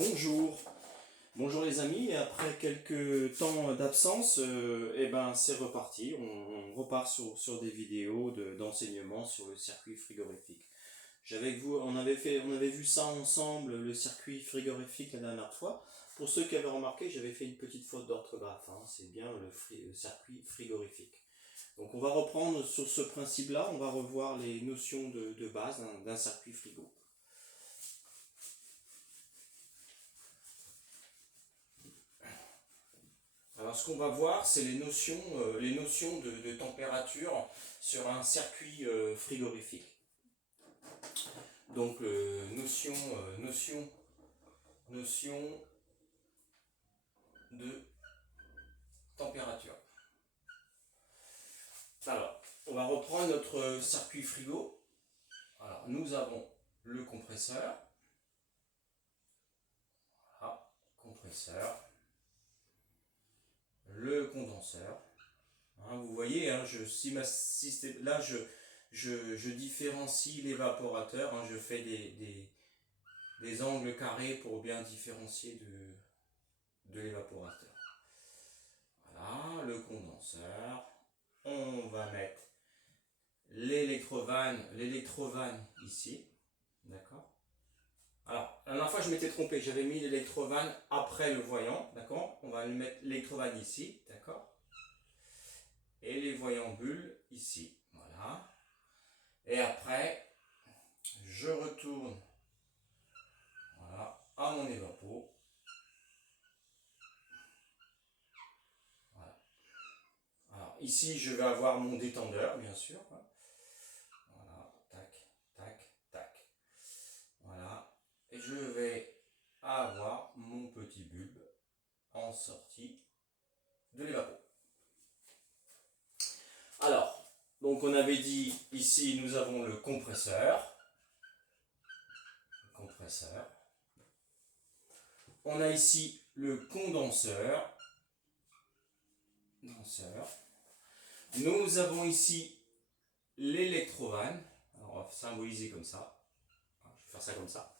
Bonjour, bonjour les amis, et après quelques temps d'absence, c'est reparti, on repart sur des vidéos d'enseignement sur le circuit frigorifique. On avait vu ça ensemble, le circuit frigorifique la dernière fois. Pour ceux qui avaient remarqué, j'avais fait une petite faute d'orthographe, hein, c'est bien le circuit frigorifique. Donc on va reprendre sur ce principe-là, on va revoir les notions de base d'un circuit frigo. Alors ce qu'on va voir, c'est les notions de température sur un circuit frigorifique. Donc notion de température. Alors, on va reprendre notre circuit frigo. Alors, nous avons le compresseur. Voilà, compresseur. Le condenseur. Hein, vous voyez, hein, là je différencie l'évaporateur. Hein, je fais des angles carrés pour bien différencier de l'évaporateur. Voilà, le condenseur. On va mettre l'électrovanne ici. D'accord. Alors, la dernière fois, je m'étais trompé. J'avais mis l'électrovanne après le voyant. D'accord. On va mettre l'électrovanne ici. D'accord. Et les voyants bulles ici. Voilà. Et après, je retourne voilà, à mon évapo. Voilà. Alors, ici, je vais avoir mon détendeur, bien sûr. Voilà. Tac, tac, tac. Voilà. Et je vais avoir mon petit bulbe en sortie de l'évapo. Alors, donc on avait dit ici nous avons le compresseur. On a ici le condenseur. Nous avons ici l'électrovanne. Alors on va symboliser comme ça. Je vais faire ça comme ça.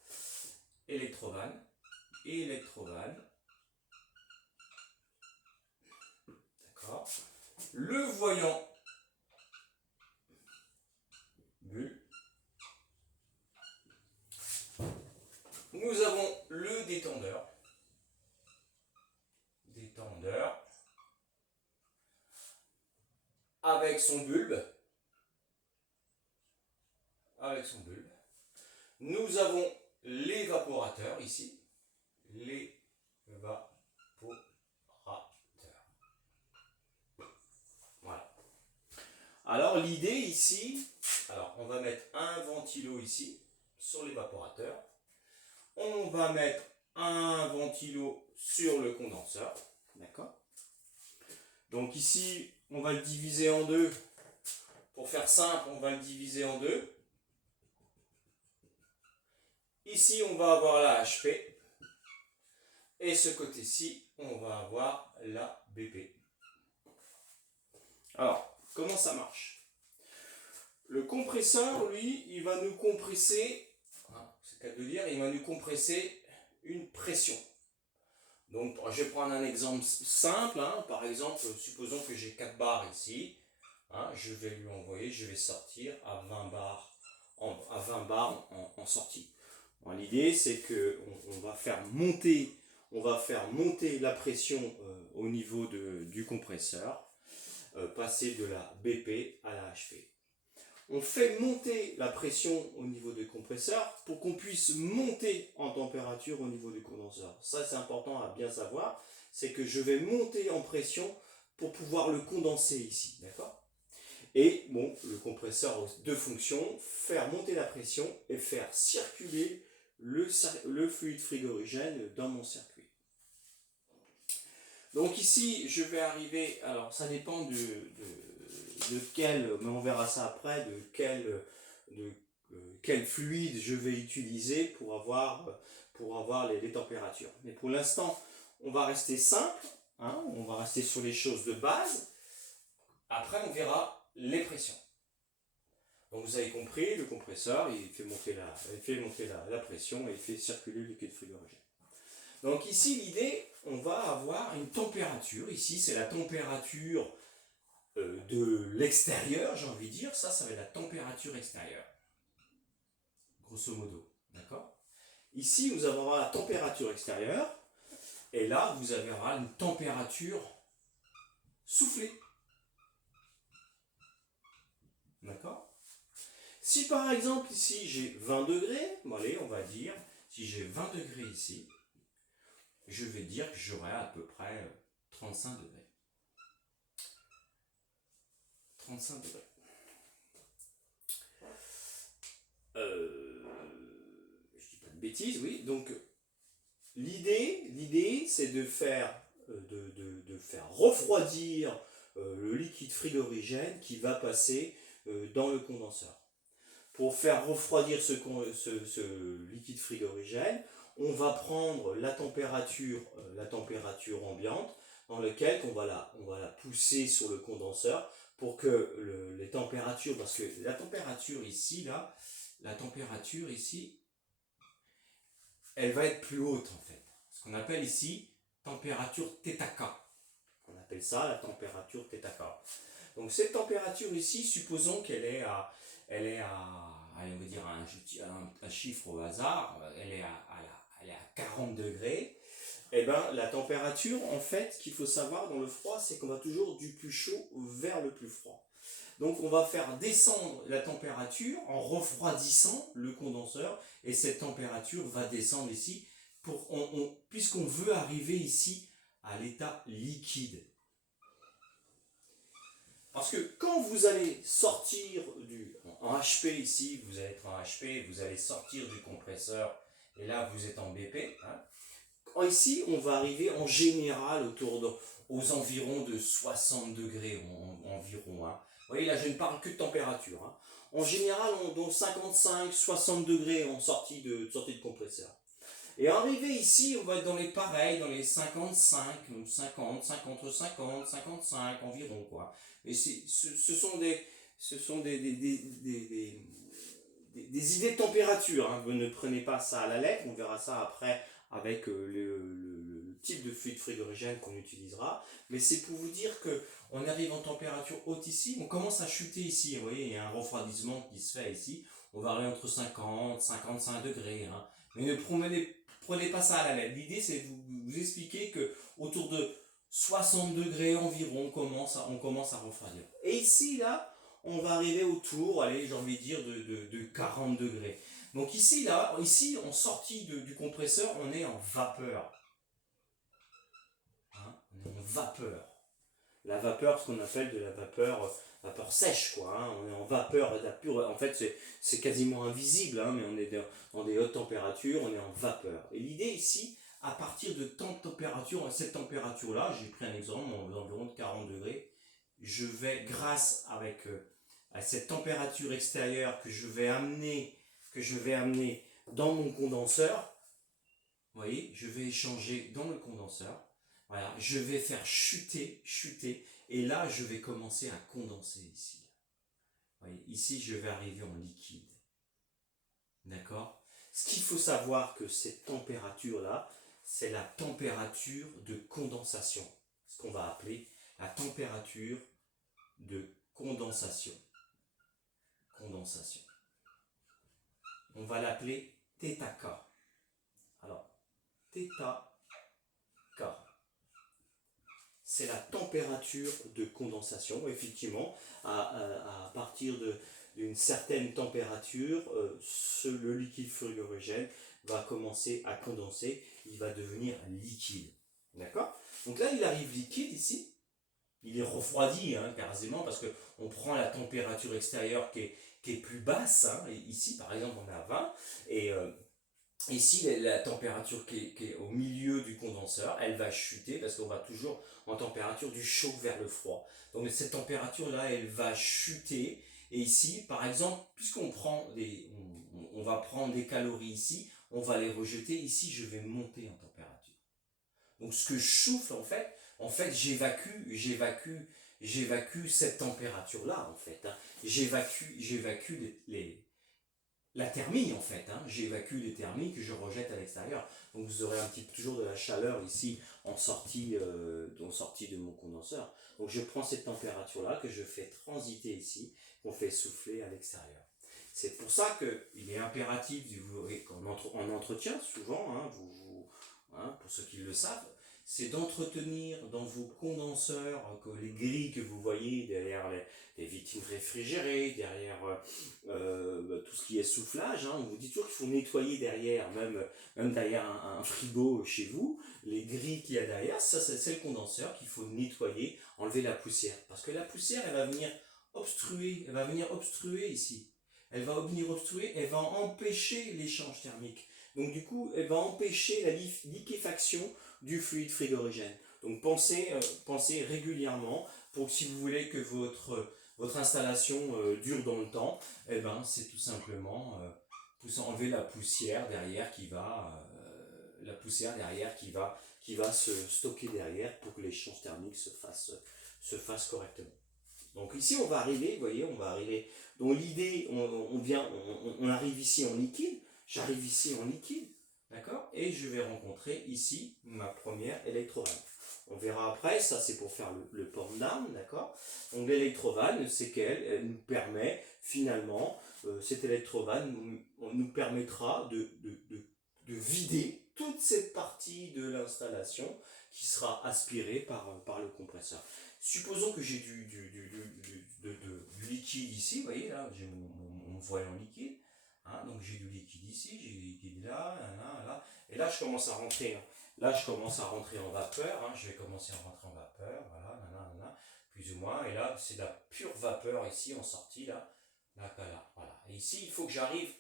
Électrovanne. D'accord. Le voyant bulle. Nous avons le détendeur. Avec son bulbe. Nous avons l'évaporateur ici. Voilà. Alors l'idée ici, on va mettre un ventilo ici sur l'évaporateur. On va mettre un ventilo sur le condenseur. D'accord. Donc ici, on va le diviser en deux. Pour faire simple, on va le diviser en deux. Ici, on va avoir la HP. Et ce côté-ci, on va avoir la BP. Alors, comment ça marche? Le compresseur, lui, il va nous compresser, c'est le cas de dire, il va nous compresser une pression. Donc, je vais prendre un exemple simple. Par exemple, supposons que j'ai 4 bars ici. Je vais lui envoyer, je vais sortir à 20 bars en sortie. Bon, l'idée, c'est qu'on va faire monter la pression au niveau du compresseur, passer de la BP à la HP. On fait monter la pression au niveau du compresseur pour qu'on puisse monter en température au niveau du condenseur. Ça, c'est important à bien savoir, c'est que je vais monter en pression pour pouvoir le condenser ici, d'accord? Et bon, le compresseur a deux fonctions, faire monter la pression et faire circuler le fluide frigorigène dans mon circuit. Donc ici, je vais arriver, alors ça dépend de quel, mais on verra ça après, de quel fluide je vais utiliser pour avoir les températures. Mais pour l'instant, on va rester simple, on va rester sur les choses de base. Après, on verra les pressions. Donc vous avez compris, le compresseur, il fait monter la pression et il fait circuler le liquide frigorigène. Donc ici, l'idée, on va avoir une température. Ici, c'est la température de l'extérieur, j'ai envie de dire. Ça va être la température extérieure. Grosso modo. D'accord? Ici, nous avons la température extérieure. Et là, vous avez une température soufflée. D'accord? Si par exemple ici j'ai 20 degrés, bon, allez, on va dire, si j'ai 20 degrés ici, je vais dire que j'aurai à peu près 35 degrés. 35 degrés. Je dis pas de bêtises, oui. Donc l'idée, c'est de faire, de faire refroidir le liquide frigorigène qui va passer dans le condenseur. Pour faire refroidir ce liquide frigorigène, on va prendre la température ambiante dans laquelle on va la pousser sur le condenseur pour que les températures, parce que la température ici, elle va être plus haute en fait. Ce qu'on appelle ici température θK. On appelle ça la température θK. Donc cette température ici, supposons qu'elle est à, allez, on va dire un chiffre au hasard, elle est à 40 degrés. Et bien la température, en fait, qu'il faut savoir dans le froid, c'est qu'on va toujours du plus chaud vers le plus froid. Donc on va faire descendre la température en refroidissant le condenseur et cette température va descendre ici puisqu'on veut arriver ici à l'état liquide. Parce que quand vous allez sortir en HP ici, vous allez être en HP, vous allez sortir du compresseur et là vous êtes en BP. Hein. Ici on va arriver en général aux environs de 60 degrés environ. Hein. Vous voyez là je ne parle que de température. Hein. En général on est 55-60 degrés en sortie de compresseur. Et arrivé ici, on va être dans les 55, 50, entre 50, 55 environ, quoi. Et ce sont des idées de température, hein. Vous ne prenez pas ça à la lettre, on verra ça après avec le type de fluide frigorigène qu'on utilisera. Mais c'est pour vous dire que on arrive en température haute ici, on commence à chuter ici. Vous voyez, il y a un refroidissement qui se fait ici. On va aller entre 50, 55 degrés. Hein. Mais ne prenez pas ça à la lettre. L'idée, c'est de vous expliquer que autour de 60 degrés environ, on commence à refroidir. Et ici, là, on va arriver autour, allez, j'ai envie de dire, de 40 degrés. Donc ici, en sortie du compresseur, on est en vapeur. Hein, on est en vapeur. La vapeur, ce qu'on appelle de la vapeur sèche, quoi. Hein. On est en vapeur, en fait, c'est quasiment invisible, hein, mais on est dans des hautes températures, on est en vapeur. Et l'idée ici, à partir de tant de température, cette température-là, j'ai pris un exemple, environ de 40 degrés, je vais, grâce à cette température extérieure que je vais amener dans mon condenseur, vous voyez, je vais échanger dans le condenseur. Voilà, je vais faire chuter, et là je vais commencer à condenser ici. Vous voyez, ici je vais arriver en liquide. D'accord? Ce qu'il faut savoir que cette température-là, c'est la température de condensation. Ce qu'on va appeler la température de condensation. Condensation. On va l'appeler θK. Alors, θK. C'est la température de condensation. Effectivement, à partir d'une certaine température, le liquide frigorigène va commencer à condenser, il va devenir liquide. D'accord? Donc là, il arrive liquide ici. Il est refroidi, hein, quasiment, parce qu'on prend la température extérieure qui est plus basse. Hein. Ici, par exemple, on est à 20. Et ici, la température qui est au milieu du condenseur, elle va chuter parce qu'on va toujours en température du chaud vers le froid. Donc cette température-là, elle va chuter. Et ici, par exemple, puisqu'on on va prendre des calories ici, on va les rejeter. Ici, je vais monter en température. Donc ce que je souffle, en fait, j'évacue cette température-là, en fait. Hein. J'évacue la thermie en fait, hein. J'évacue les thermies que je rejette à l'extérieur. Donc vous aurez un petit peu toujours de la chaleur ici en sortie de mon condenseur. Donc je prends cette température-là que je fais transiter ici, qu'on fait souffler à l'extérieur. C'est pour ça qu'il est impératif, en entretien souvent, hein, pour ceux qui le savent, c'est d'entretenir dans vos condenseurs, que les grilles que vous voyez derrière les vitrines réfrigérées, derrière tout ce qui est soufflage, hein, on vous dit toujours qu'il faut nettoyer derrière, même derrière un frigo chez vous, les grilles qu'il y a derrière, ça c'est le condenseur qu'il faut nettoyer, enlever la poussière. Parce que la poussière, elle va venir obstruer ici. Elle va venir obstruer, elle va empêcher l'échange thermique. Donc du coup, elle va empêcher la liquéfaction du fluide frigorigène. Donc pensez régulièrement pour que si vous voulez que votre installation dure dans le temps, eh ben, c'est tout simplement enlever la poussière derrière qui va se stocker derrière pour que l'échange thermique se fasse correctement. Donc ici on va arriver, vous voyez, on va arriver. Donc l'idée, on arrive ici en liquide, j'arrive ici en liquide, d'accord, et je vais rencontrer ici ma première électrovanne. On verra après, ça c'est pour faire le pump down, d'accord. Donc l'électrovanne, c'est qu'elle nous permet finalement, cette électrovanne nous permettra de vider toute cette partie de l'installation qui sera aspirée par le compresseur. Supposons que j'ai du liquide ici, vous voyez là, j'ai mon voyant liquide, hein, donc j'ai du liquide ici, j'ai du liquide là, là, et là je commence à rentrer, hein. Là je commence à rentrer en vapeur, hein, je vais commencer à rentrer en vapeur, voilà, plus ou moins, et là c'est de la pure vapeur ici en sortie, là, voilà. Et ici il faut que j'arrive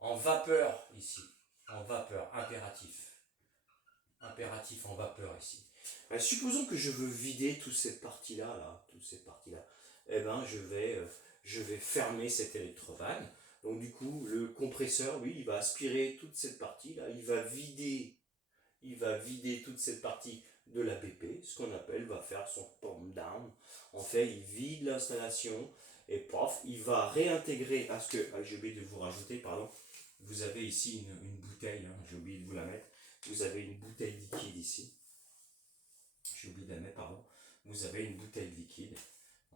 en vapeur ici, en vapeur, impératif en vapeur ici. Supposons que je veux vider toute cette partie-là, eh ben je vais fermer cette électrovanne. Donc du coup, le compresseur, lui, il va aspirer toute cette partie-là, il va vider toute cette partie de la BP, ce qu'on va faire son pump down. En fait, il vide l'installation et pof, il va réintégrer, parce que, j'ai oublié de vous rajouter, pardon, vous avez ici une bouteille, hein, j'ai oublié de vous la mettre, vous avez une bouteille liquide ici, j'ai oublié de la mettre, pardon, vous avez une bouteille liquide,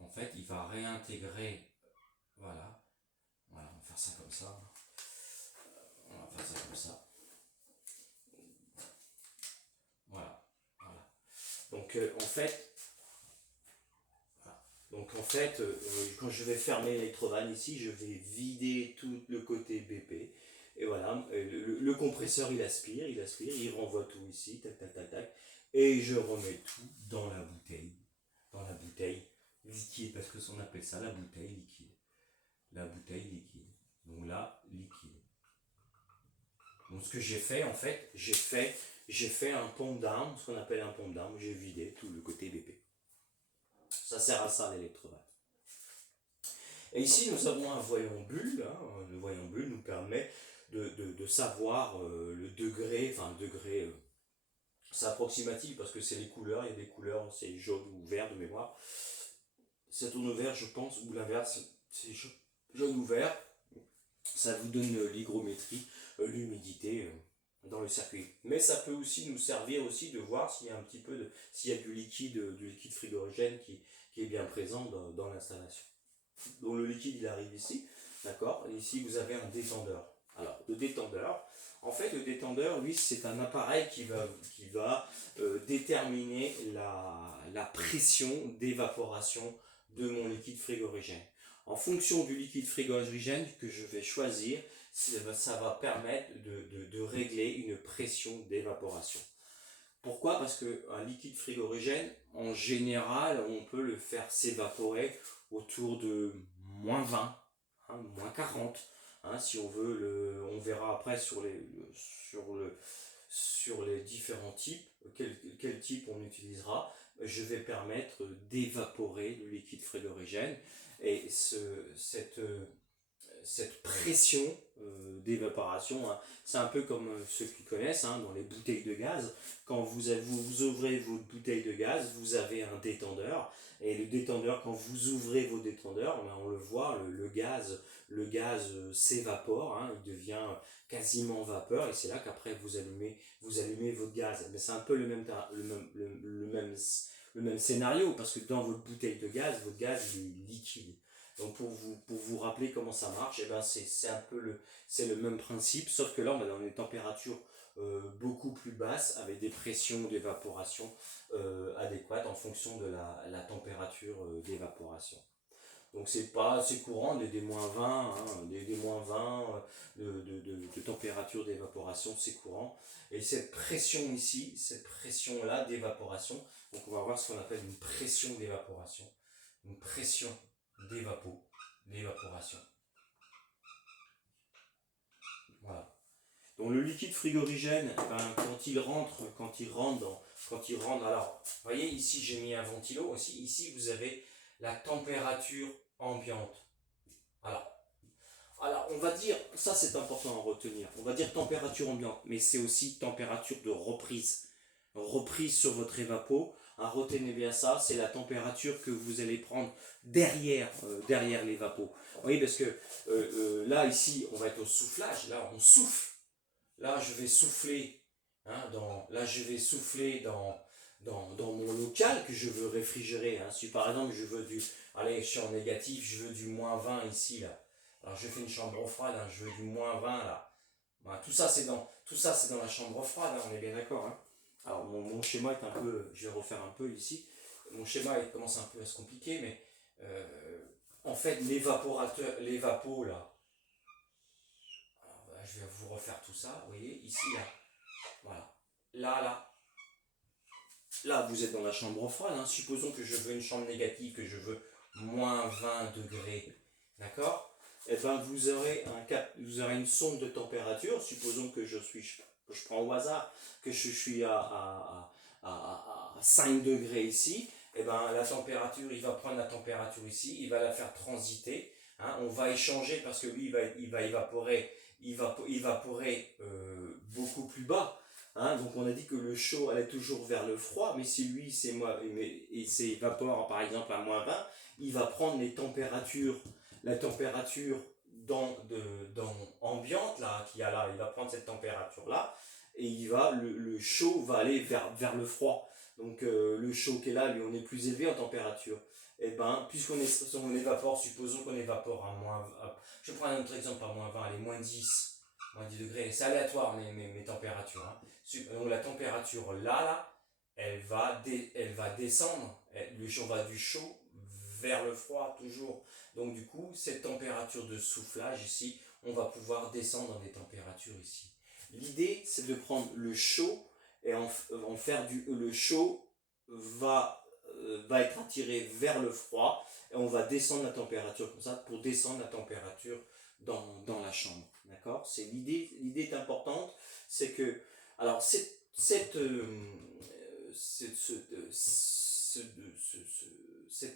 en fait il va réintégrer, voilà, on va faire ça comme ça, voilà, donc en fait, quand je vais fermer l'électrovanne ici, je vais vider tout le côté BP. Et voilà, le compresseur il aspire, il renvoie tout ici, tac, tac, tac, tac. Et je remets tout dans la bouteille liquide, parce que on appelle ça la bouteille liquide. La bouteille liquide. Donc là, liquide. Donc ce que j'ai fait, en fait, j'ai fait un pump down, ce qu'on appelle un pump down, j'ai vidé tout le côté BP. Ça sert à ça l'électrovanne. Et ici, nous avons un voyant bulle. Hein. Le voyant bulle nous permet de savoir le degré, c'est approximatif parce que c'est les couleurs, il y a des couleurs, c'est jaune ou vert de mémoire. Ça tourne au vert, je pense, ou l'inverse, c'est jaune ou vert. Ça vous donne l'hygrométrie, l'humidité dans le circuit. Mais ça peut aussi nous servir aussi de voir s'il y a un petit peu s'il y a du liquide frigorigène qui est bien présent dans l'installation. Donc le liquide il arrive ici, d'accord. Et ici vous avez un détendeur. Alors le détendeur, en fait le détendeur, lui c'est un appareil qui va déterminer la pression d'évaporation de mon liquide frigorigène. En fonction du liquide frigorigène que je vais choisir, ça va permettre de régler une pression d'évaporation. Pourquoi? Parce qu'un liquide frigorigène, en général, on peut le faire s'évaporer autour de moins 20, hein, moins 40. Hein, si on veut, on verra après sur les différents types, quel type on utilisera. Je vais permettre d'évaporer le liquide frigorigène et cette pression d'évaporation, hein. C'est un peu comme ceux qui connaissent, hein, dans les bouteilles de gaz. Quand vous ouvrez votre bouteille de gaz, vous avez un détendeur. Et le détendeur, quand vous ouvrez vos détendeurs, ben, on le voit, le gaz s'évapore, hein, il devient quasiment vapeur. Et c'est là qu'après vous allumez votre gaz. Mais c'est un peu le même scénario, parce que dans votre bouteille de gaz, votre gaz il est liquide. Donc pour vous rappeler comment ça marche, eh ben c'est un peu c'est le même principe, sauf que là on est dans des températures beaucoup plus basses, avec des pressions d'évaporation adéquates en fonction de la température d'évaporation. Donc c'est courant des moins 20, hein, des moins 20 de température d'évaporation, c'est courant. Et cette pression ici, cette pression là d'évaporation, donc on va voir ce qu'on appelle une pression d'évaporation, une pression d'évaporation. Voilà. Donc le liquide frigorigène, ben, quand il rentre, alors, vous voyez ici j'ai mis un ventilo aussi. Ici vous avez la température ambiante. Alors on va dire, ça c'est important à retenir. On va dire température ambiante, mais c'est aussi température de reprise. Reprise sur votre évapo. Hein, retenez bien ça, c'est la température que vous allez prendre derrière l'évapo. Vous voyez, parce que là, ici, on va être au soufflage. Là, on souffle. Là, je vais souffler. Hein, là, je vais souffler dans mon local que je veux réfrigérer. Hein. Si par exemple, allez, je suis en négatif, je veux du moins 20 ici, là. Alors, je fais une chambre froide, hein, je veux du moins 20 là. Voilà, tout ça, c'est dans la chambre froide, hein, on est bien d'accord. Hein. Alors mon schéma est un peu, je vais refaire un peu ici, mon schéma il commence un peu à se compliquer, mais en fait l'évapo là, alors, je vais vous refaire tout ça, vous voyez, ici là, voilà, là vous êtes dans la chambre froide, hein. Supposons que je veux une chambre négative, que je veux moins 20 degrés, d'accord. Et ben vous aurez une sonde de température, supposons que je prends au hasard, que je suis à 5 degrés ici, et ben la température, il va prendre la température ici, il va la faire transiter, hein, on va échanger parce que lui il va évaporer beaucoup plus bas. Hein, donc on a dit que le chaud allait toujours vers le froid, mais si lui il s'évapore par exemple à moins 20, il va prendre la température ambiante là, qu'il y a là, il va prendre cette température là, et le chaud va aller vers le froid. Donc le chaud qui est là, lui, on est plus élevé en température. Et ben, on évapore, supposons qu'on évapore je prends un autre exemple à moins 20, allez, moins 10 degrés, c'est aléatoire mes températures. Hein. Donc la température là, elle va descendre, on va du chaud vers le froid toujours. Donc du coup, cette température de soufflage ici, on va pouvoir descendre dans des températures ici. L'idée, c'est de prendre le chaud et en faire le chaud va être attiré vers le froid et on va descendre la température comme ça pour descendre la température dans la chambre. D'accord ? C'est l'idée est importante, c'est que alors cette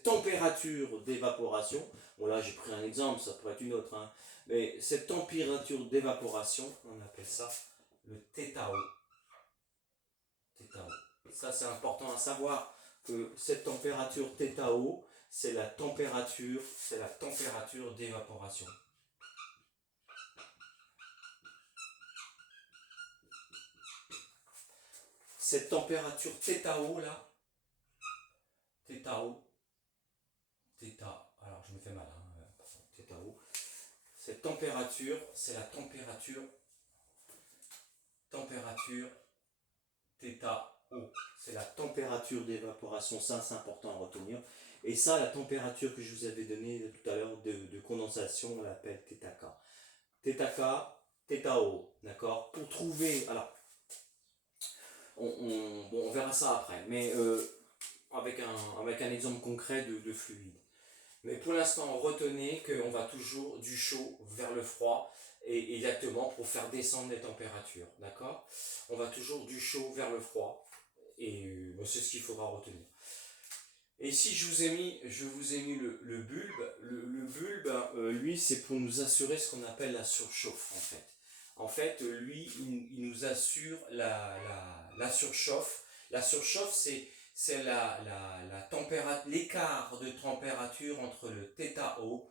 température d'évaporation, bon là j'ai pris un exemple, ça pourrait être une autre, hein, mais cette température d'évaporation, on appelle ça le θO. Ça c'est important à savoir que cette température θO, c'est la température d'évaporation. Cette température θO là, alors je me fais mal, hein, θO, cette température, c'est la température θO, c'est la température d'évaporation, ça c'est important à retenir. Et ça, la température que je vous avais donnée tout à l'heure de condensation, on l'appelle θK. θO, d'accord. Pour trouver, alors, on verra ça après, mais avec un exemple concret de fluide. Mais pour l'instant, retenez qu'on va toujours du chaud vers le froid, et exactement pour faire descendre les températures, d'accord ? On va toujours du chaud vers le froid, et c'est ce qu'il faudra retenir. Et ici, je vous ai mis le bulbe. Le bulbe, lui, c'est pour nous assurer ce qu'on appelle la surchauffe, en fait. En fait, lui, il nous assure la surchauffe. La surchauffe, c'est l'écart de température entre le θO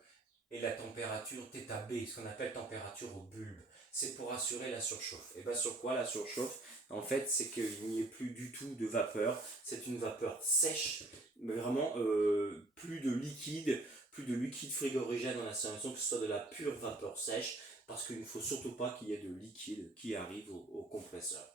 et la température θB, ce qu'on appelle température au bulbe. C'est pour assurer la surchauffe. Et bien sur quoi la surchauffe? En fait, c'est qu'il n'y ait plus du tout de vapeur. C'est une vapeur sèche, mais vraiment plus de liquide frigorigène dans la solution, que ce soit de la pure vapeur sèche, parce qu'il ne faut surtout pas qu'il y ait de liquide qui arrive au compresseur.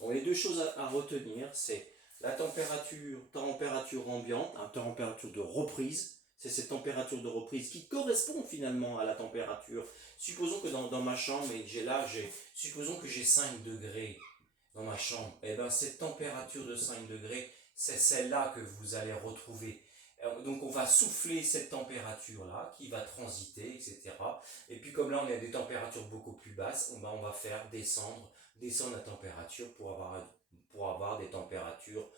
Donc les deux choses à retenir, c'est la température ambiante, la température de reprise. C'est cette température de reprise qui correspond finalement à la température. Supposons que dans ma chambre, supposons que j'ai 5 degrés dans ma chambre. Et bien cette température de 5 degrés, c'est celle-là que vous allez retrouver. Donc on va souffler cette température-là qui va transiter, etc. Et puis comme là on a des températures beaucoup plus basses, on va faire descendre la température pour avoir des températures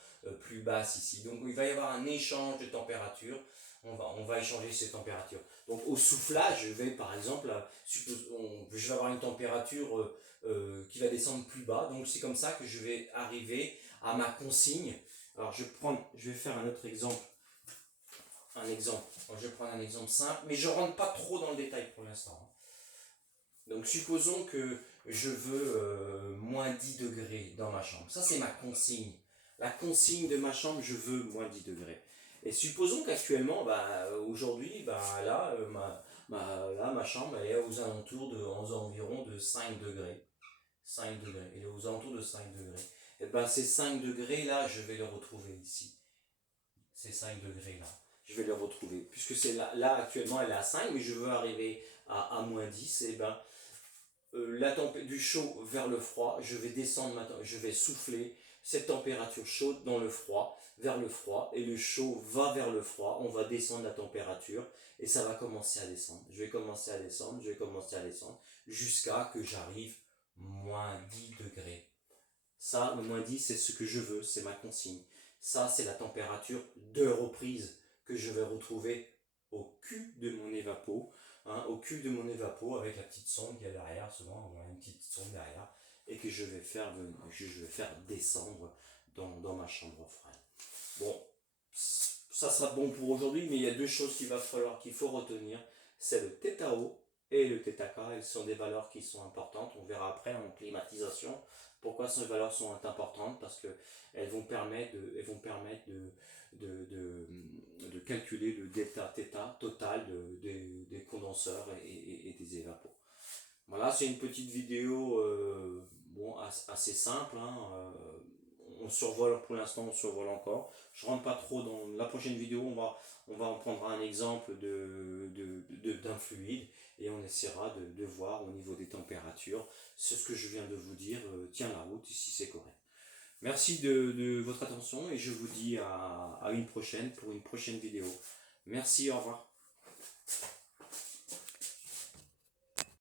plus basses ici. Donc il va y avoir un échange de température. On va échanger ces températures. Donc au soufflage, je vais par exemple, je vais avoir une température qui va descendre plus bas. Donc c'est comme ça que je vais arriver à ma consigne. Alors je vais faire un autre exemple. Je vais prendre un exemple simple, mais je ne rentre pas trop dans le détail pour l'instant. Donc supposons que je veux moins 10 degrés dans ma chambre. Ça c'est ma consigne. La consigne de ma chambre, je veux moins 10 degrés. Et supposons qu'actuellement, aujourd'hui, là, ma chambre elle est aux environs de 5 degrés. 5 degrés. Elle est aux alentours de 5 degrés. Et ces 5 degrés là, je vais les retrouver ici. Ces 5 degrés là. Je vais les retrouver. Puisque c'est là actuellement, elle est à 5, mais je veux arriver à moins 10. Et du chaud vers le froid, je vais descendre, je vais souffler cette température chaude dans le froid, vers le froid, et le chaud va vers le froid, on va descendre la température, et ça va commencer à descendre. Je vais commencer à descendre, jusqu'à que j'arrive moins 10 degrés. Ça, le moins 10, c'est ce que je veux, c'est ma consigne. Ça, c'est la température de reprise que je vais retrouver au cul de mon évapo, au cul de mon évapo avec la petite sonde qu'il y a derrière, souvent on a une petite sonde derrière, et que je vais faire descendre dans ma chambre froide. Bon, ça sera bon pour aujourd'hui, mais il y a deux choses qu'il faut retenir, c'est le θO et le θK. Elles sont des valeurs qui sont importantes. On verra après en climatisation pourquoi ces valeurs sont importantes, parce qu'elles vont permettre de calculer le delta θ total des condenseurs et des évapos. Voilà, c'est une petite vidéo assez simple. On survole pour l'instant, on survole encore. Je rentre pas trop dans la prochaine vidéo. On prendra un exemple d'un fluide et on essaiera de voir au niveau des températures ce que je viens de vous dire tient la route, si c'est correct. Merci de votre attention et je vous dis à une prochaine pour une prochaine vidéo. Merci, au revoir.